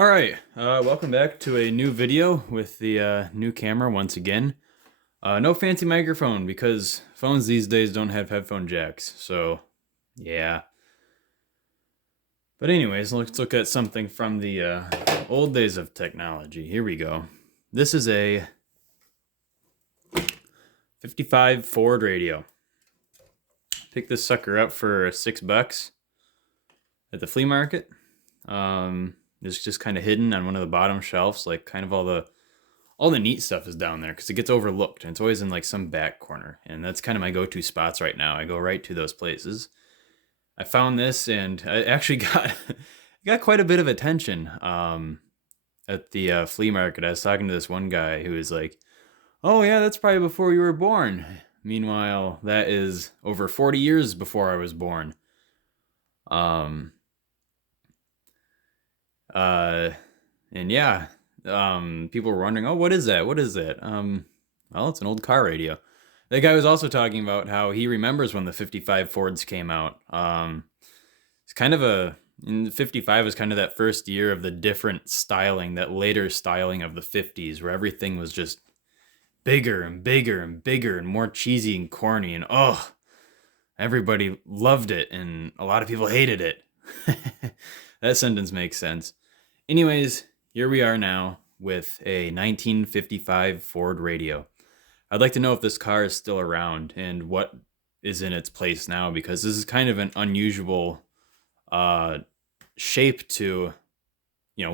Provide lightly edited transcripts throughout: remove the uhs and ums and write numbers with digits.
Alright, welcome back to a new video with the new camera once again. No fancy microphone because phones these days don't have headphone jacks, so yeah. But anyways, let's look at something from the old days of technology. Here we go. This is a 55 Ford radio. Picked this sucker up for $6 at the flea market. It's just kind of hidden on one of the bottom shelves, like kind of all the neat stuff is down there because it gets overlooked and it's always in like some back corner, and that's kind of my go-to spots right now. I go right to those places. I found this and I actually got quite a bit of attention at the flea market. I was talking to this one guy who was like, "Oh yeah, that's probably before you were born." Meanwhile, that is over 40 years before I was born. And yeah, people were wondering, oh, what is that? What is that? Well, it's an old car radio. That guy was also talking about how he remembers when the 55 Fords came out. It's kind of in 55 was kind of that first year of the different styling, that later styling of the 50s, where everything was just bigger and bigger and bigger and more cheesy and corny. And oh, everybody loved it and a lot of people hated it. That sentence makes sense. Anyways, here we are now with a 1955 Ford radio. I'd like to know if this car is still around and what is in its place now, because this is kind of an unusual shape to,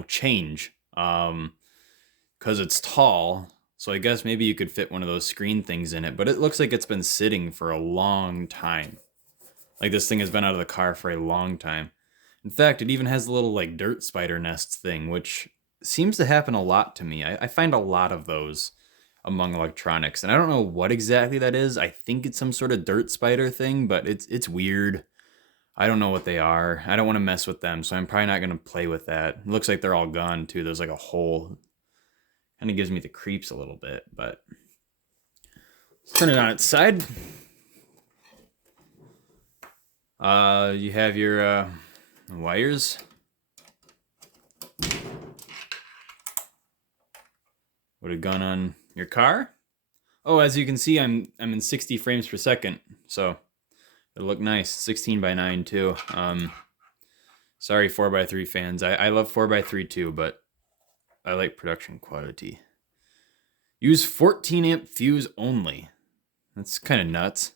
change, because it's tall. So I guess maybe you could fit one of those screen things in it, but it looks like it's been sitting for a long time. Like this thing has been out of the car for a long time. In fact, it even has a little like dirt spider nest thing, which seems to happen a lot to me. I find a lot of those among electronics, and I don't know what exactly that is. I think it's some sort of dirt spider thing, but it's weird. I don't know what they are. I don't want to mess with them, so I'm probably not going to play with that. It looks like they're all gone too. There's like a hole. Kind of gives me the creeps a little bit, but let's turn it on its side. You have your wires. Would have gone on your car. Oh, as you can see, I'm in 60 frames per second, so it'll look nice. 16 by 9 too. Sorry 4x3 fans. I love 4x3 too, but I like production quality. Use 14 amp fuse only. That's kind of nuts.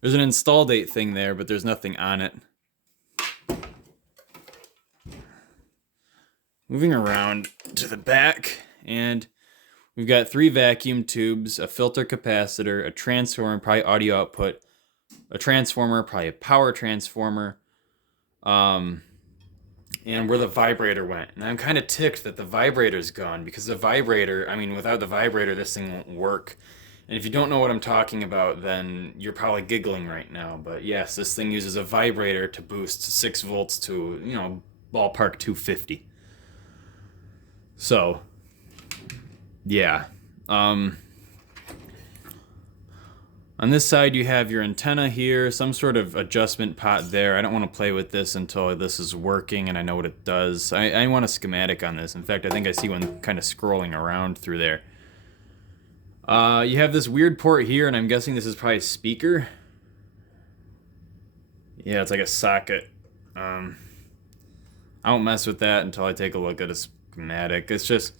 There's an install date thing there, but there's nothing on it. Moving around to the back, and we've got 3 vacuum tubes, a filter capacitor, a transformer, probably audio output, a transformer, probably a power transformer, and where the vibrator went. And I'm kind of ticked that the vibrator's gone, because the vibrator, without the vibrator, this thing won't work. And if you don't know what I'm talking about, then you're probably giggling right now. But yes, this thing uses a vibrator to boost 6 volts to, ballpark 250. So, yeah. On this side, you have your antenna here, some sort of adjustment pot there. I don't want to play with this until this is working and I know what it does. I want a schematic on this. In fact, I think I see one kind of scrolling around through there. You have this weird port here, and I'm guessing this is probably a speaker. Yeah, it's like a socket. I won't mess with that until I take a look at a schematic. It's just,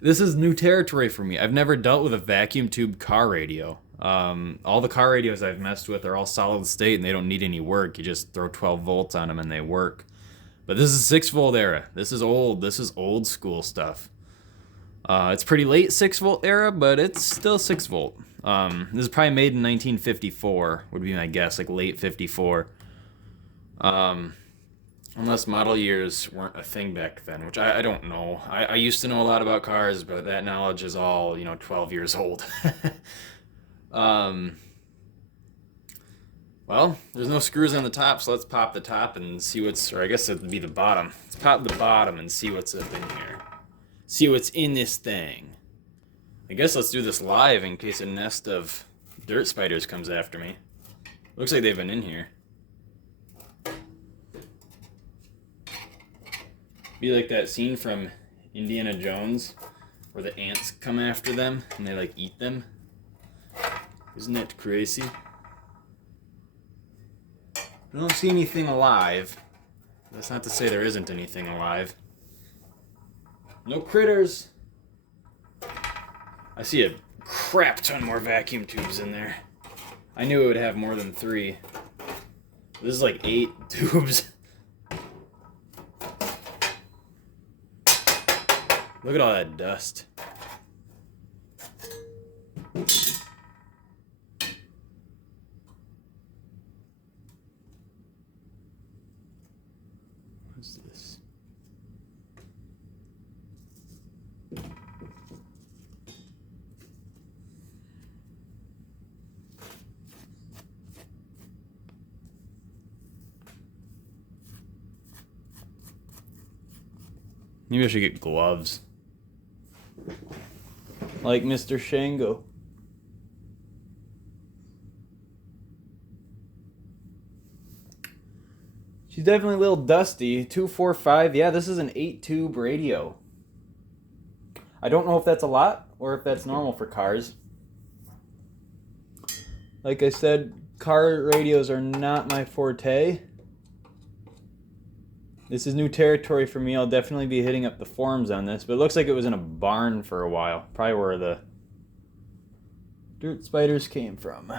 this is new territory for me. I've never dealt with a vacuum tube car radio. All the car radios I've messed with are all solid state and they don't need any work. You just throw 12 volts on them and they work. But this is 6-volt era. This is old. This is old school stuff. It's pretty late 6-volt era, but it's still 6-volt. This is probably made in 1954, would be my guess, like late 54. Unless model years weren't a thing back then, which I don't know. I used to know a lot about cars, but that knowledge is all, 12 years old. Well, there's no screws on the top, so let's pop the top and see or I guess it would be the bottom. Let's pop the bottom and see what's up in here. See what's in this thing. I guess let's do this live in case a nest of dirt spiders comes after me. Looks like they've been in here. Be like that scene from Indiana Jones where the ants come after them and they like eat them. Isn't it crazy? I don't see anything alive. That's not to say there isn't anything alive. No critters. I see a crap ton more vacuum tubes in there. I knew it would have more than 3. This is like 8 tubes. Look at all that dust. What's this? Maybe I should get gloves. Like Mr. Shango. She's definitely a little dusty. 245. Yeah, this is an 8-tube radio. I don't know if that's a lot or if that's normal for cars. Like I said, car radios are not my forte. This is new territory for me. I'll definitely be hitting up the forums on this, but it looks like it was in a barn for a while. Probably where the dirt spiders came from.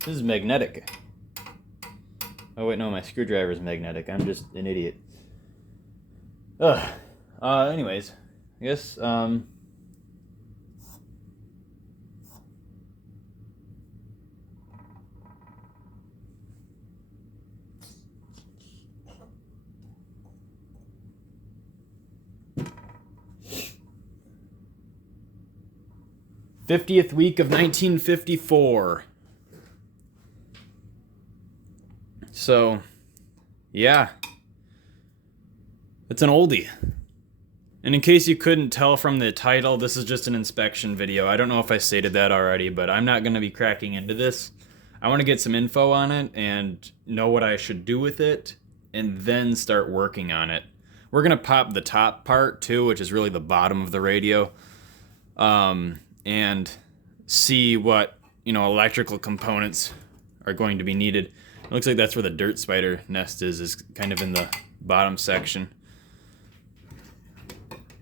This is magnetic. Oh wait, no, my screwdriver is magnetic. I'm just an idiot. Ugh. Anyways, I guess, 50th week of 1954. So, yeah. It's an oldie. And in case you couldn't tell from the title, this is just an inspection video. I don't know if I stated that already, but I'm not going to be cracking into this. I want to get some info on it and know what I should do with it, and then start working on it. We're going to pop the top part too, which is really the bottom of the radio, and see what, electrical components are going to be needed. It looks like that's where the dirt spider nest is kind of in the bottom section.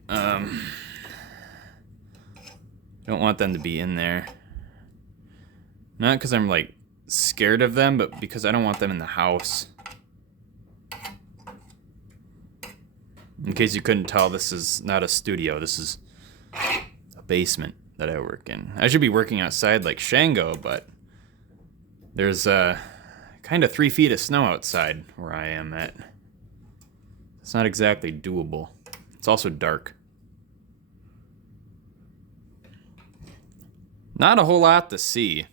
Don't want them to be in there. Not because I'm like scared of them, but because I don't want them in the house. In case you couldn't tell, this is not a studio. This is a basement that I work in. I should be working outside like Shango, but there's kind of 3 feet of snow outside where I am at. It's not exactly doable. It's also dark. Not a whole lot to see.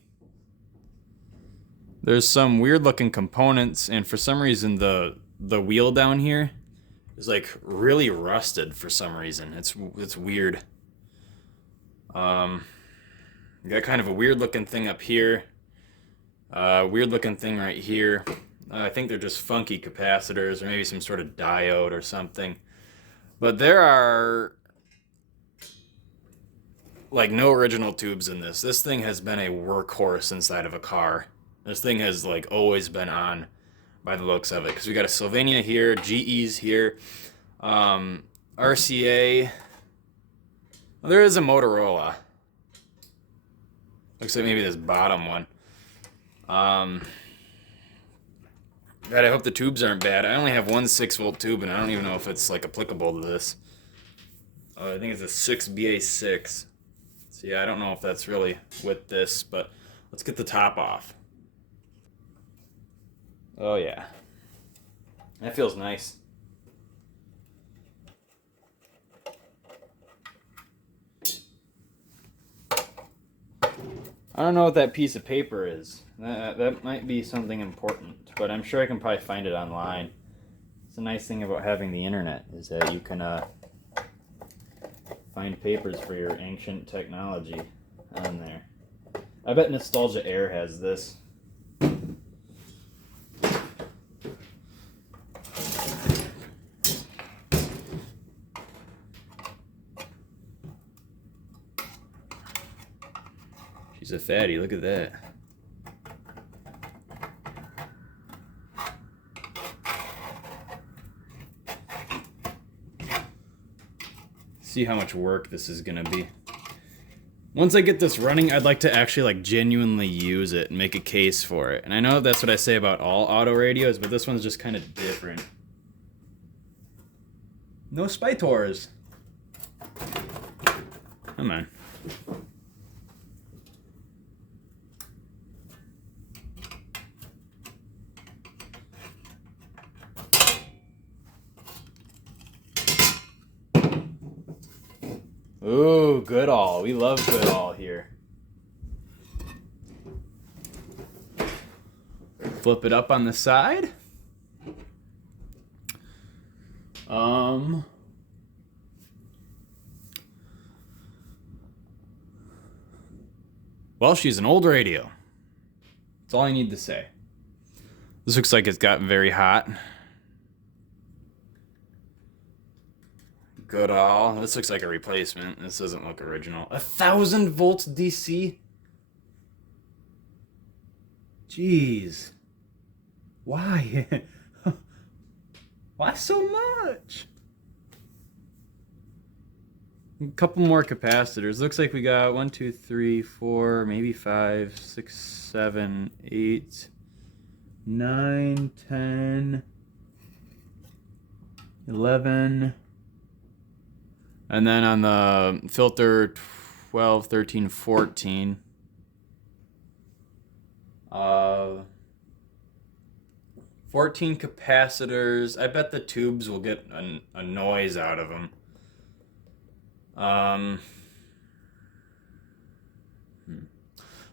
There's some weird looking components, and for some reason the wheel down here is like really rusted for some reason. It's weird. You got kind of a weird looking thing up here. Weird looking thing right here. I think they're just funky capacitors or maybe some sort of diode or something. But there are like no original tubes in this. This thing has been a workhorse inside of a car. This thing has like always been on by the looks of it. Because we got a Sylvania here, GE's here, RCA. Well, there is a Motorola. Looks like maybe this bottom one. God, I hope the tubes aren't bad. I only have one 6-volt tube, and I don't even know if it's like applicable to this. I think it's a 6BA6. So yeah, I don't know if that's really with this, but let's get the top off. Oh yeah, that feels nice. I don't know what that piece of paper is. That might be something important, but I'm sure I can probably find it online. It's a nice thing about having the internet, is that you can find papers for your ancient technology on there. I bet Nostalgia Air has this. She's a fatty, look at that. See how much work this is gonna be. Once I get this running, I'd like to actually like genuinely use it and make a case for it. And I know that's what I say about all auto radios, but this one's just kind of different. No spitors. Come on. Ooh, Goodall. We love Goodall here. Flip it up on the side. Well, she's an old radio. That's all I need to say. This looks like it's gotten very hot. Goodall. This looks like a replacement. This doesn't look original. 1,000 volts DC? Jeez. Why? Why so much? A couple more capacitors. Looks like we got 1, 2, 3, 4, maybe 5, 6, 7, 8, 9, 10, 11. And then on the filter 12, 13, 14. 14 capacitors. I bet the tubes will get a noise out of them.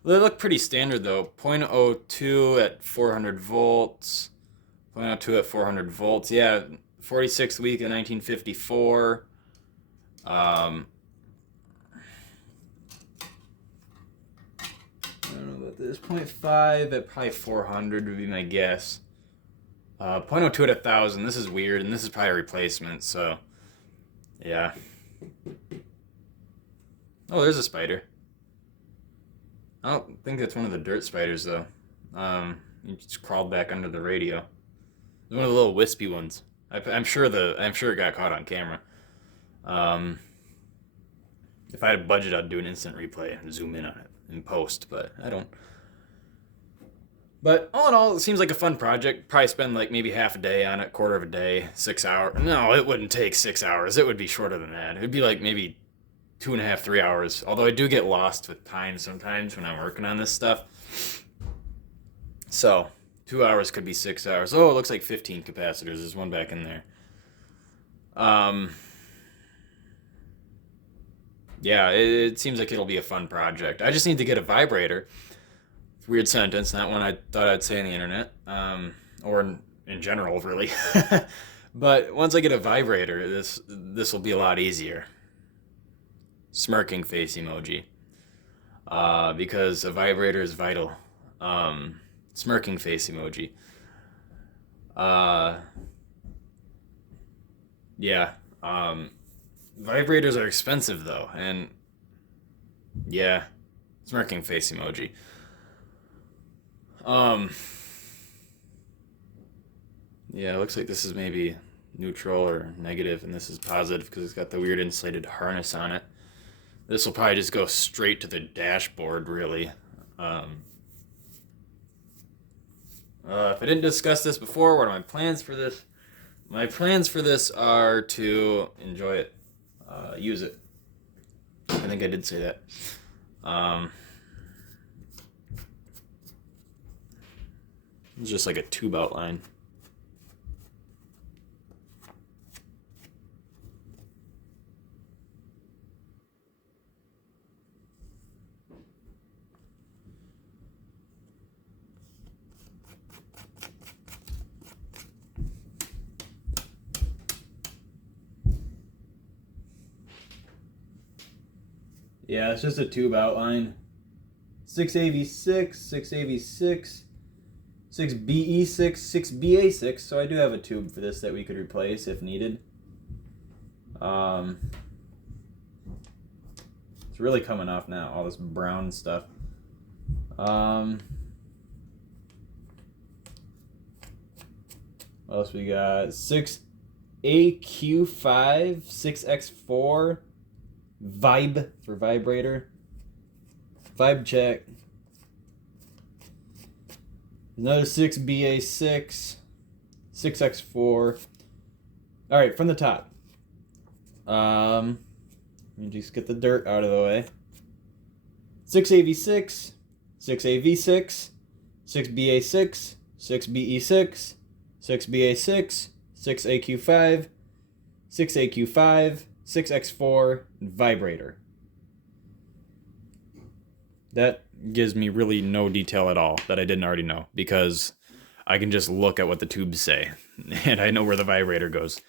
They look pretty standard though. 0.02 at 400 volts. 0.02 at 400 volts. Yeah, 46th week of 1954. I don't know about this. 0.5 at probably 400 would be my guess. 0.02 at 1,000. This is weird, and this is probably a replacement, so yeah. Oh, there's a spider. I don't think that's one of the dirt spiders, though. He just crawled back under the radio. One of the little wispy ones. I'm sure it got caught on camera. If I had a budget, I'd do an instant replay and zoom in on it in post, but I don't. But all in all, it seems like a fun project. Probably spend like maybe half a day on it, quarter of a day, 6 hours. No, it wouldn't take 6 hours. It would be shorter than that. It'd be like maybe 2.5, 3 hours. Although I do get lost with time sometimes when I'm working on this stuff. So 2 hours could be 6 hours. Oh, it looks like 15 capacitors. There's one back in there. Yeah, it seems like it'll be a fun project. I just need to get a vibrator. Weird sentence, not one I thought I'd say on the internet, or in general, really. But once I get a vibrator, this will be a lot easier. Smirking face emoji, because a vibrator is vital. Smirking face emoji. Yeah. Vibrators are expensive though, and yeah, smirking face emoji. Yeah, it looks like this is maybe neutral or negative, and this is positive because it's got the weird insulated harness on it. This will probably just go straight to the dashboard, really. If I didn't discuss this before, what are my plans for this? My plans for this are to enjoy it, use it. I think I did say that. It's just like a tube outline. Yeah, it's just a tube outline. 6AV6, 6AV6, 6BE6, 6BA6. So I do have a tube for this that we could replace if needed. It's really coming off now, all this brown stuff. What else we got? 6AQ5, 6X4, Vibe for vibrator. Vibe check. Another 6BA6, 6X4. All right, from the top. Let me just get the dirt out of the way. 6AV6, 6AV6, 6BA6, 6BE6, 6BA6, 6AQ5, 6AQ5, 6X4, vibrator. That gives me really no detail at all that I didn't already know, because I can just look at what the tubes say and I know where the vibrator goes.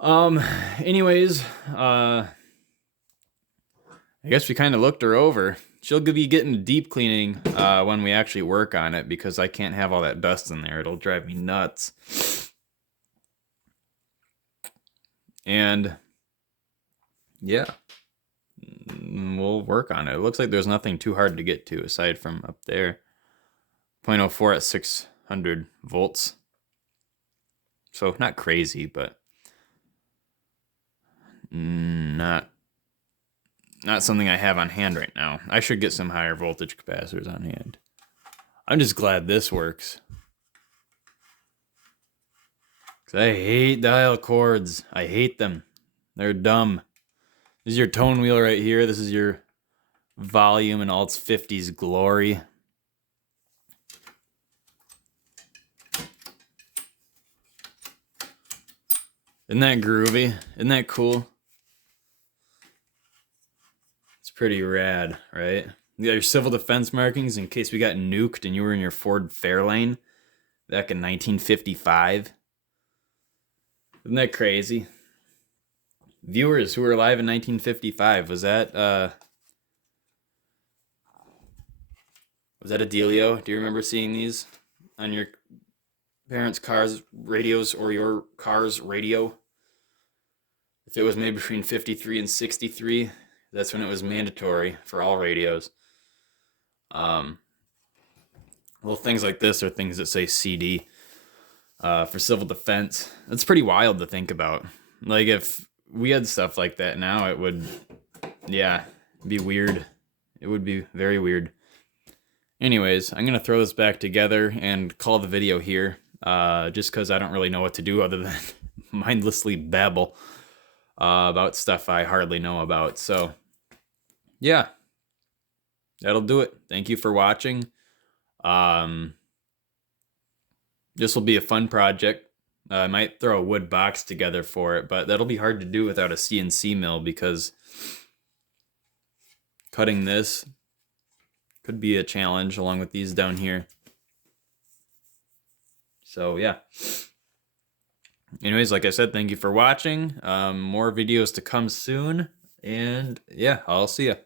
Anyways, I guess we kind of looked her over. She'll be getting deep cleaning when we actually work on it, because I can't have all that dust in there. It'll drive me nuts. And yeah, we'll work on it. It looks like there's nothing too hard to get to aside from up there. 0.04 at 600 volts. So not crazy, but not something I have on hand right now. I should get some higher voltage capacitors on hand. I'm just glad this works. 'Cause I hate dial cords. I hate them. They're dumb. This is your tone wheel right here. This is your volume in all its 50s glory. Isn't that groovy? Isn't that cool? It's pretty rad, right? You got your civil defense markings in case we got nuked and you were in your Ford Fairlane back in 1955. Isn't that crazy? Viewers who were alive in 1955, was that a dealio? Do you remember seeing these on your parents' cars' radios or your car's radio? If it was made between 53 and 63, that's when it was mandatory for all radios. Well, things like this are things that say CD for civil defense. That's pretty wild to think about. Like, if we had stuff like that now, it would, yeah, be weird. It would be very weird. Anyways, I'm going to throw this back together and call the video here, just because I don't really know what to do other than mindlessly babble about stuff I hardly know about. So, yeah, that'll do it. Thank you for watching. This will be a fun project. I might throw a wood box together for it, but that'll be hard to do without a CNC mill, because cutting this could be a challenge along with these down here. So yeah. Anyways, like I said, thank you for watching. More videos to come soon. And yeah, I'll see ya.